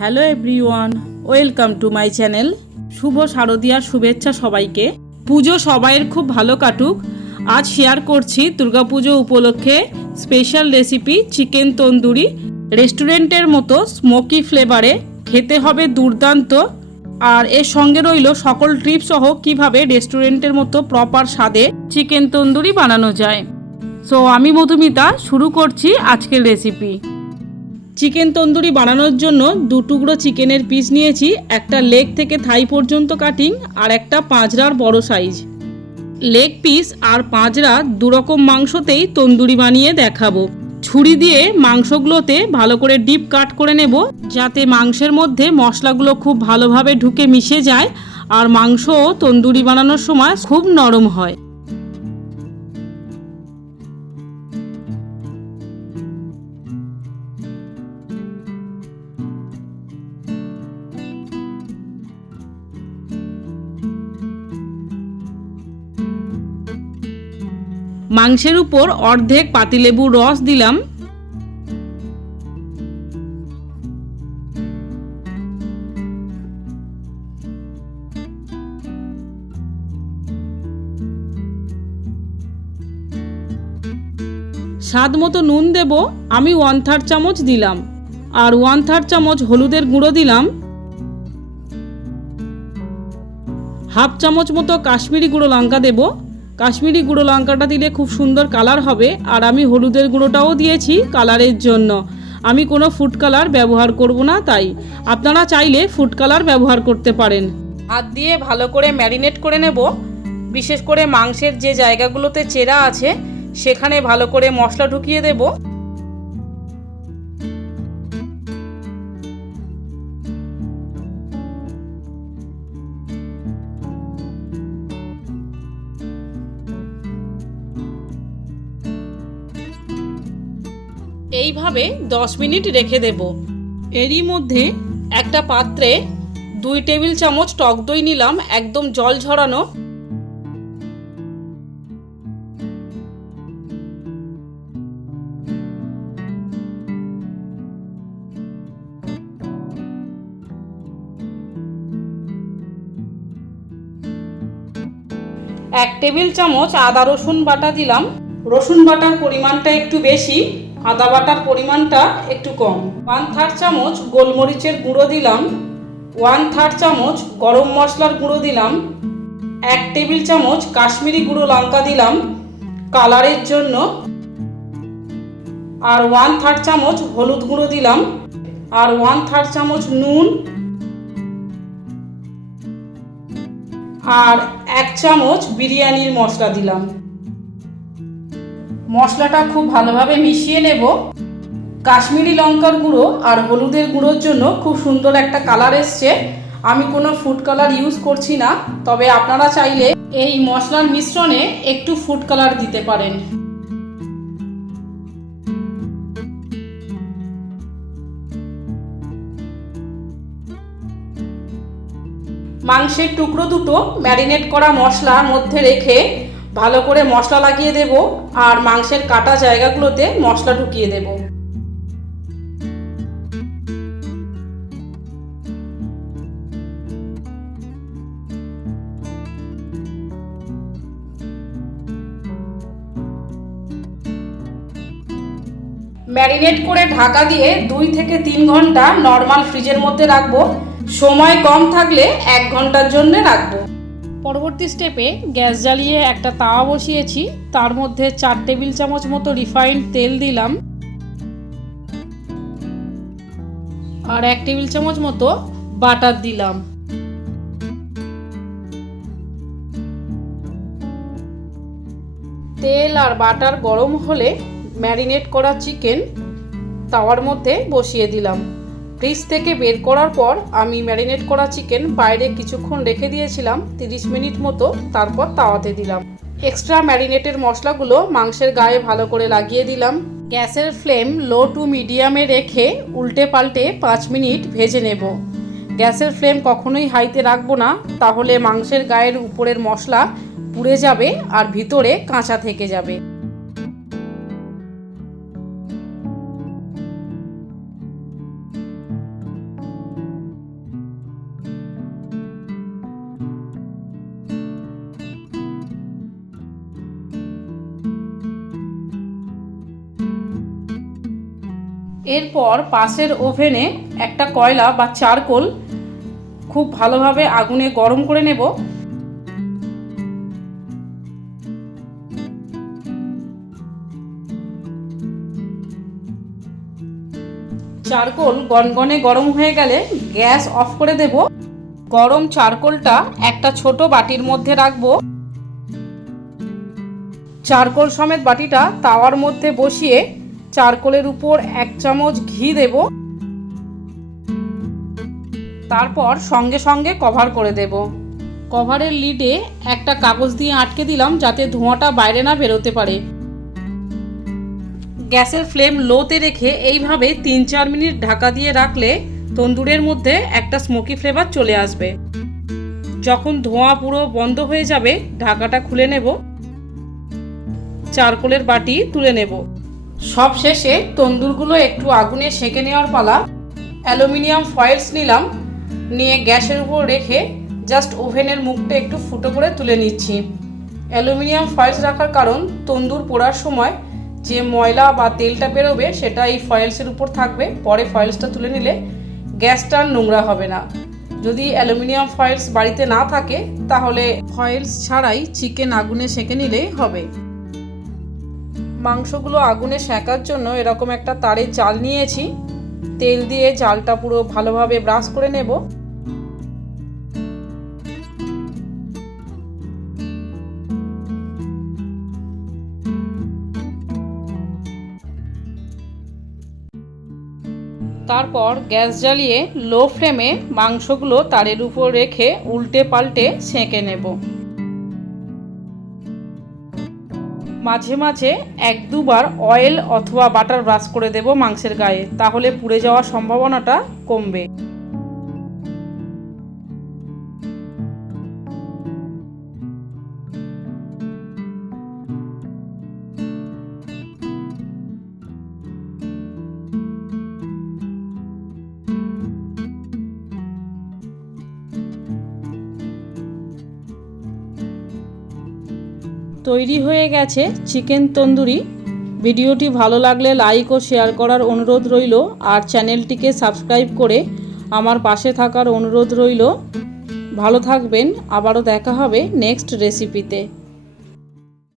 Hello everyone, welcome to my channel. শুভ শারদীয়ার শুভেচ্ছা সবাইকে। পুজো সবাইয়ের খুব ভালো কাটুক। আজ শেয়ার করছি দুর্গাপুজো উপলক্ষে স্পেশাল রেসিপি চিকেন তন্দুরি। রেস্টুরেন্টের মতো স্মোকি ফ্লেভারে, খেতে হবে দুর্দান্ত। আর এর সঙ্গে রইল সকল ট্রিপ সহ কিভাবে রেস্টুরেন্টের মতো প্রপার স্বাদে চিকেন তন্দুরি বানানো যায়। সো আমি মধুমিতা শুরু করছি আজকের রেসিপি। চিকেন তন্দুরি বানানোর জন্য 2 টুকরো চিকেনের পিস নিয়েছি, একটা লেগ থেকে থাই পর্যন্ত কাটিং আর একটা পাঁজরার বড় সাইজ। লেগ পিস আর পাঁজরা দুরকম মাংসতেই তন্দুরি বানিয়ে দেখাবো। ছুরি দিয়ে মাংসগুলোতে ভালো করে ডিপ কাট করে নেব, যাতে মাংসের মধ্যে মশলাগুলো খুব ভালোভাবে ঢুকে মিশে যায় আর মাংস তন্দুরি বানানোর সময় খুব নরম হয়। মাংসের উপর অর্ধেক পাতিলেবুর রস দিলাম। স্বাদ মতো নুন দেব, আমি 1/3 চামচ দিলাম। আর 1/3 চামচ হলুদের গুঁড়ো দিলাম। হাফ চামচ মতো কাশ্মীরি গুঁড়ো লঙ্কা দেব। কাশ্মীরি গুঁড়ো লঙ্কাটা দিলে খুব সুন্দর কালার হবে। আর আমি হলুদের গুঁড়োটাও দিয়েছি কালারের জন্য। আমি কোনো ফুড কালার ব্যবহার করব না, তাই আপনারা চাইলে ফুড কালার ব্যবহার করতে পারেন। হাত দিয়ে ভালো করে ম্যারিনেট করে নেব। বিশেষ করে মাংসের যে জায়গাগুলোতে চেরা আছে সেখানে ভালো করে মশলা ঢুকিয়ে দেব। এইভাবে 10 মিনিট রেখে দেব। এরই মধ্যে একটা পাত্রে 2 টেবিল চামচ টক দই নিলাম, একদম জল ঝরানো। এক টেবিল চামচ আদা রসুন বাটা দিলাম। রসুন বাটার পরিমাণটা একটু বেশি, আদা বাটার পরিমাণটা একটু কম। 1/3 চামচ গোলমরিচের গুঁড়ো দিলাম। 1/3 চামচ গরম মশলার গুঁড়ো দিলাম। 1 টেবিল চামচ কাশ্মীরি গুঁড়ো লঙ্কা দিলাম কালারের জন্য। আর 1/3 চামচ হলুদ গুঁড়ো দিলাম। আর 1/3 চামচ নুন। আর 1 চামচ বিরিয়ানির মশলা দিলাম। মশলাটা খুব ভালোভাবে মিশিয়ে নেব। কাশ্মীরি লঙ্কার গুঁড়ো আর হলুদের গুঁড়োর জন্য খুব সুন্দর একটা কালার এসছে। আমি কোনো ফুড কালার ইউজ করছি না, তবে আপনারা চাইলে এই মশলার মিশ্রণে একটু ফুড কালার দিতে পারেন। মাংসের টুকরো দুটো ম্যারিনেট করা মশলার মধ্যে রেখে ভালো করে মশলা লাগিয়ে দেব আর মাংসের কাটা জায়গাগুলোতে মশলা ঢুকিয়ে দেব। ম্যারিনেট করে ঢাকা দিয়ে 2 থেকে 3 ঘন্টা নর্মাল ফ্রিজের মধ্যে রাখবো। সময় কম থাকলে 1 ঘন্টার জন্য রাখবো। পরবর্তী স্টেপে গ্যাস জ্বালিয়ে একটা তাওয়া বসিয়েছি, তার মধ্যে 4 টেবিল চামচ মতো রিফাইন্ড তেল দিলাম। আর 1 টেবিল চামচ মতো বাটার দিলাম। তেল আর বাটার গরম হলে ম্যারিনেট করা চিকেন তাওয়ার মধ্যে বসিয়ে দিলাম। ফ্রিজ থেকে বের করার পর আমি ম্যারিনেট করা চিকেন বাইরে কিছুক্ষণ রেখে দিয়েছিলাম, 30 মিনিট মতো। তারপর তাওয়াতে দিলাম। এক্সট্রা ম্যারিনেটের মশলাগুলো মাংসের গায়ে ভালো করে লাগিয়ে দিলাম। গ্যাসের ফ্লেম লো টু মিডিয়ামে রেখে উল্টে পাল্টে 5 মিনিট ভেজে নেব। গ্যাসের ফ্লেম কখনোই হাইতে রাখবো না, তাহলে মাংসের গায়ের উপরের মশলা পুড়ে যাবে আর ভিতরে কাঁচা থেকে যাবে। এরপর পাশের ওভেনে একটা কয়লা বা চারকোল খুব ভালোভাবে আগুনে গরম করে নেব। চারকোল গনগনে গরম হয়ে গেলে গ্যাস অফ করে দেব। গরম চারকোলটা একটা ছোট বাটির মধ্যে রাখবো। চারকোল সমেত বাটিটা তাওয়ার মধ্যে বসিয়ে চারকোলের উপর 1 চামচ ঘি দেব। তারপর সঙ্গে সঙ্গে কভার করে দেব। কভারের লিডে একটা কাগজ দিয়ে আটকে দিলাম যাতে ধোঁয়াটা বাইরে না বেরোতে পারে। গ্যাসের ফ্লেম লোতে রেখে এইভাবে 3-4 মিনিট ঢাকা দিয়ে রাখলে তন্দুরের মধ্যে একটা স্মোকি ফ্লেভার চলে আসবে। যখন ধোঁয়া পুরো বন্ধ হয়ে যাবে ঢাকাটা খুলে নেব। চারকোলের বাটি তুলে নেব। সব শেষে তন্দুরগুলো একটু আগুনে সেঁকে নেওয়ার পালা। অ্যালুমিনিয়াম ফয়েলস নিলাম, নিয়ে গ্যাসের উপর রেখে জাস্ট ওভেনের মুখটা একটু ফুটো করে তুলে নিচ্ছি। অ্যালুমিনিয়াম ফয়েলস রাখার কারণ তন্দুর পোড়ার সময় যে ময়লা বা তেলটা বেরোবে সেটা এই ফয়েলসের উপর থাকবে, পরে ফয়েলসটা তুলে নিলে গ্যাসটা আর নোংরা হবে না। যদি অ্যালুমিনিয়াম ফয়েলস বাড়িতে না থাকে তাহলে ফয়েলস ছাড়াই চিকেন আগুনে সেঁকে নিলেই হবে। মাংসগুলো আগুনে সেঁকার জন্য এরকম একটা তারের জাল নিয়েছি। তেল দিয়ে জালটা পুরো ভালোভাবে ব্রাশ করে নেব। তারপর গ্যাস জ্বালিয়ে লো ফ্লেমে মাংসগুলো তারের উপর রেখে উল্টে পাল্টে সেঁকে নেব। মাঝে মাঝে 1-2 বার অয়েল অথবা বাটার ব্রাশ করে দেব মাংসের গায়ে, তাহলে পুড়ে যাওয়ার সম্ভাবনাটা কমবে। তৈরি হয়ে গেছে চিকেন তন্দুরি। ভিডিওটি ভালো লাগলে লাইক ও শেয়ার করার অনুরোধ রইল, আর চ্যানেলটিকে সাবস্ক্রাইব করে আমার পাশে থাকার অনুরোধ রইল। ভালো থাকবেন, আবারও দেখা হবে নেক্সট রেসিপিতে।